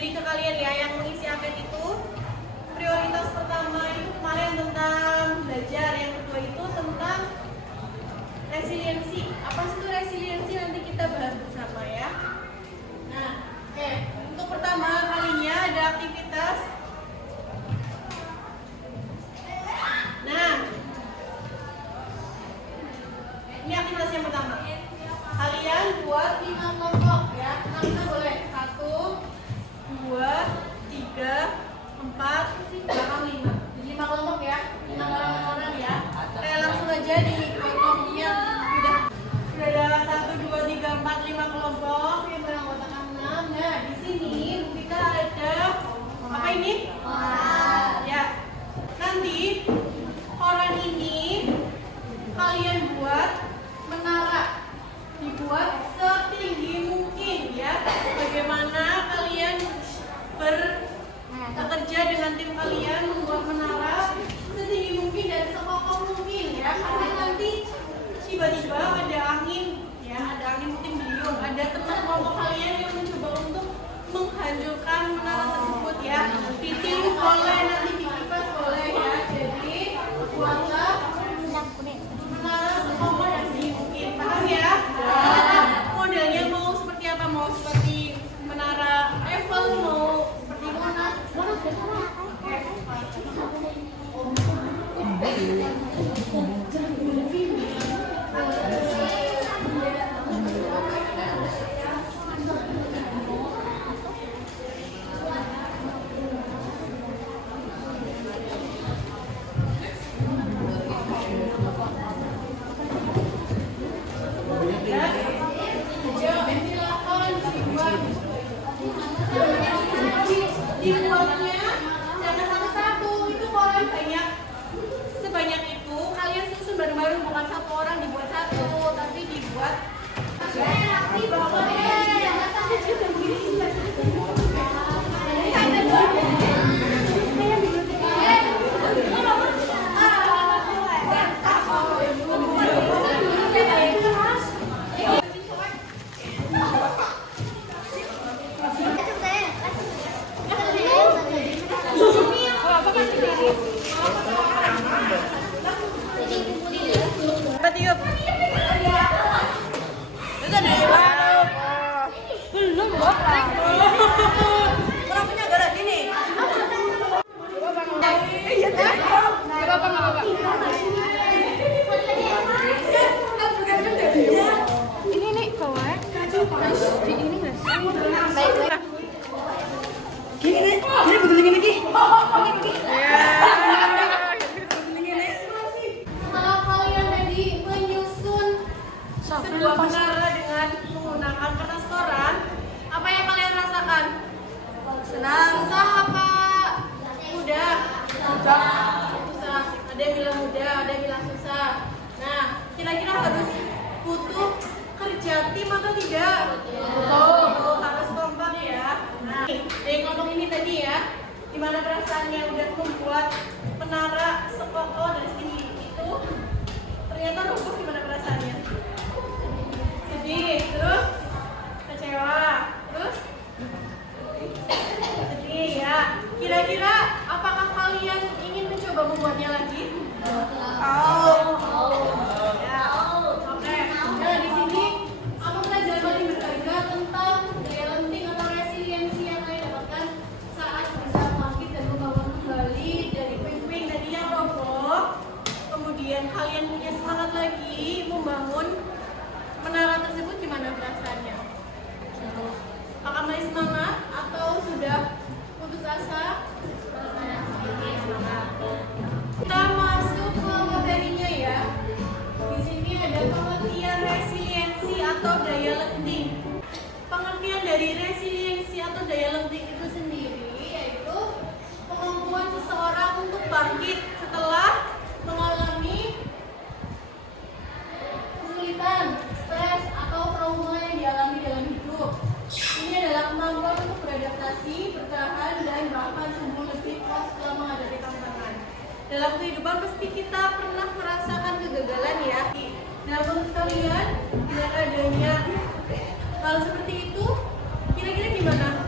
beri ke kalian ya yang mengisi APET itu. Prioritas pertama itu kemarin tentang belajar, yang kedua itu tentang resiliensi. Apa sih itu resiliensi? Nanti kita bahas bersama ya. Nah, untuk pertama kalinya ada aktivitas. Nah, ini aktivitas yang pertama. Kalian buat 5 kelompok ya. Nah, kita boleh 1, 2, 3, 4, bahkan 5. 5 kelompok ya. 5 orang ya. Langsung aja di kelompoknya sudah ada 1, 2, 3, 4, 5 kelompok yang beranggotakan 6. Nah, di sini kita ada apa ini? Ya. Nanti koran ini kalian buat menara, dibuat setinggi mungkin ya. Bagaimana kalian bekerja dengan tim kalian membuat menara setinggi mungkin dan sekokoh mungkin ya, karena nanti tiba-tiba ada angin ya, ada angin puting beliung, ada teman kelompok kalian yang mencoba untuk menghancurkan menara tersebut ya. Titik boleh, nanti dikipas boleh ya. Jadi buatlah menara sekokoh dan setinggi mungkin. Paham ya? Modelnya mau seperti apa? Mau seperti menara Eiffel, mau seperti Monas? Dibuatnya jangan satu-satu, itu koran banyak. Sebanyak itu kalian susun bareng-bareng, bukan satu orang dibuat satu, tapi dibuat di bawah Setelah kalian tadi menyusun sebuah menara dengan menggunakan kertas koran, apa yang kalian rasakan? Senang? Susah apa? Mudah? Susah. Ada yang bilang mudah, ada yang bilang susah. Nah, kira-kira harus butuh kerja tim atau tidak? Betul, harus kompak ya. Nah, dari kelompok ini tadi ya, gimana perasaannya udah membuat menara sekokoh dan setinggi itu? Ternyata roboh, gimana perasaannya? Sedih, terus kecewa, terus sedih ya. Kira-kira apakah kalian ingin mencoba membuatnya lagi? Ya, oke. Nah, di sini aku pelajaran paling berharga tentang daya lenting atau resiliensi yang kalian dapatkan saat bisa bangkit dan membangun kembali dari puing-puing tadi yang roboh. Kemudian kalian punya semangat lagi membangun menara tersebut. Gimana perasaannya? Apakah masih semangat atau sudah putus asa? Semangat. Kita masuk ke materinya ya. Di sini ada pengertian resiliensi atau daya lenting. Pengertian dari resiliensi atau daya lenting itu sendiri yaitu kemampuan seseorang untuk bangkit setelah mengalami kesulitan, stres, atau trauma yang dialami dalam hidup. Ini adalah kemampuan untuk beradaptasi, bertahan, dan bahkan tumbuh lebih kuat setelah menghadapi tantangan. Dalam kehidupan pasti kita pernah merasakan kegagalan ya. Nah, menurut kalian dengan adanya hal seperti itu, kira-kira gimana?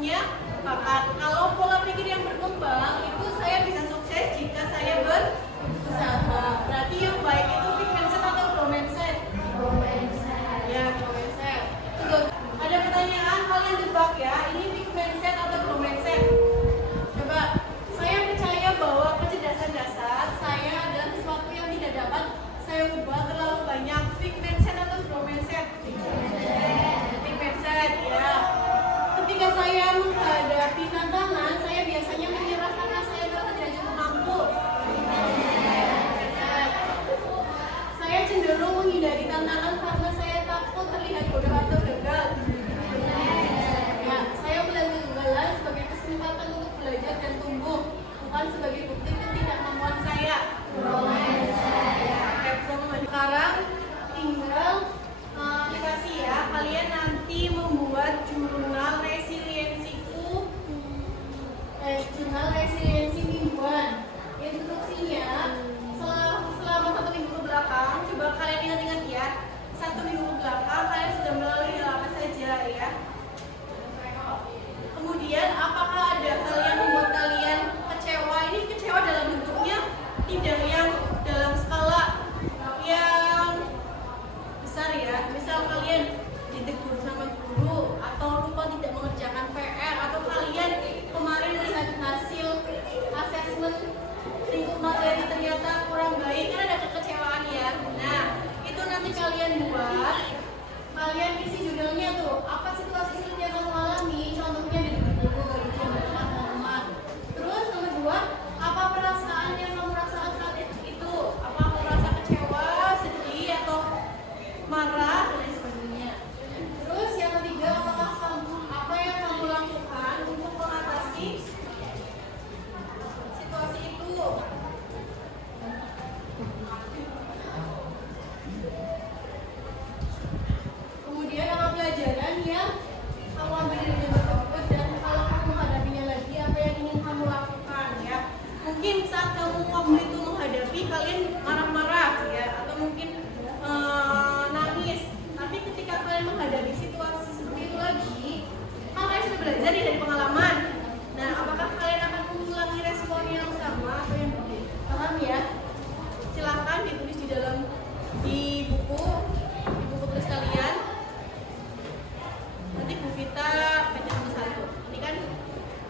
bentuknya bakat. Kalau pola pikir yang berkembang itu saya bisa sukses jika saya berusaha. Berarti yang baik itu fixed mindset atau growth mindset? Ya, growth mindset. Ada pertanyaan, kalian tebak ya, ini fixed mindset atau growth mindset? Coba, saya percaya bahwa kecerdasan dasar saya adalah sesuatu yang tidak dapat saya ubah terlalu banyak. Fixed mindset atau growth mindset? Fixed mindset, ya. Ketika saya menghadapi tantangan, saya biasanya menyerah karena saya merasa tidak cukup mampu. Saya cenderung menghindari tantangan karena saya takut terlihat bodoh atau gagal. Ya, saya melihat kegagalan sebagai kesempatan untuk belajar dan tumbuh, bukan sebagai bukti ketidakmampuan saya. Sekarang tinggal aplikasi ya. Kalian nanti membuat jurnal resiliensi mingguan. Instruksinya selama 1 minggu ke belakang, coba kalian ingat-ingat ya. 1 minggu ke belakang kalian sudah melalui hal apa saja ya. Kemudian apakah ada hal yang membuat kalian kecewa? Ini kecewa dalam bentuknya tidak yang dalam skala yang besar ya. Misal kalian ditegur sama guru atau lupa tidak mengerjakan PR, atau kalian kemarin lihat hasil asesmen lingkup materi ternyata kurang baik, kan ada kekecewaan ya. Nah, itu nanti kalian buat, kalian isi judulnya tuh, apa situasi sulit yang kamu alami, contohnya di guru teman-teman. Terus nomor 2, apa perasaan yang kamu rasakan saat itu? Apa kamu merasa kecewa, sedih, atau marah, dan lain sebagainya. Terus yang ketiga, apa yang kamu lakukan untuk mengatasi situasi itu? Kemudian apa pelajaran yang kamu ambil dari judul tersebut, dan kalau kamu menghadapinya lagi, apa yang ingin kamu lakukan ya? Mungkin saat kamu itu menghadapi, kalian marah-marah ya, atau mungkin nangis. Tapi ketika kalian menghadapi situasi seperti itu lagi, kalian sudah belajar dari pengalaman. Nah, apakah kalian akan mengulangi respon yang sama atau yang berbeda? Paham ya? Silahkan ditulis di buku tulis kalian. Nanti Bu Vita baca satu. Ini kan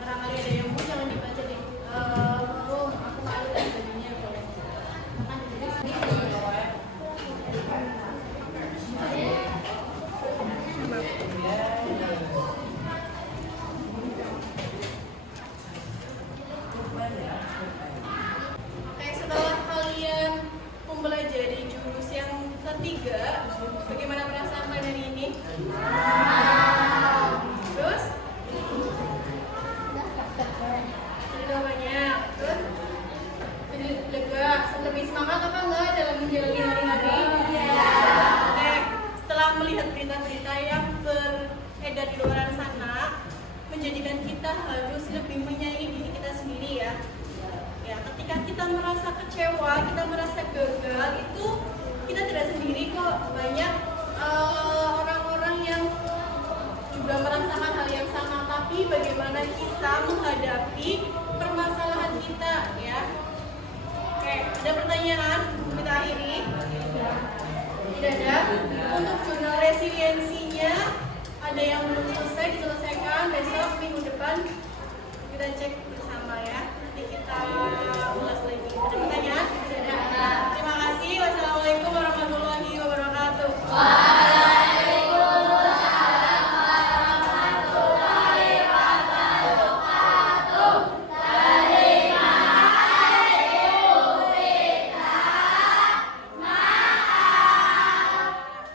barangkali ada yang mau, jangan dibaca deh. Aku malu dan sebagainya boleh. Makan ditulis di Oke, setelah kalian mempelajari jurus yang ketiga, bagaimana perasaan kalian hari ini? Terus? Jadi banyak. Terus? Jadi lega, lebih semangat apa enggak dalam menjalani hari-hari? Oke, setelah melihat berita-berita yang beredar di luar sana, menjadikan kita harus lebih menyayangi diri kita sendiri ya. Ya, ketika kita merasa kecewa, kita merasa gagal, itu kita tidak sendiri kok. Banyak orang-orang yang juga merasakan hal yang sama. Tapi bagaimana kita menghadapi permasalahan kita ya. Oke, ada pertanyaan? Kita akhiri. Tidak ada. Untuk jurnal resiliensinya, ada yang belum selesai, diselesaikan besok minggu depan kita cek bersama ya. Nanti kita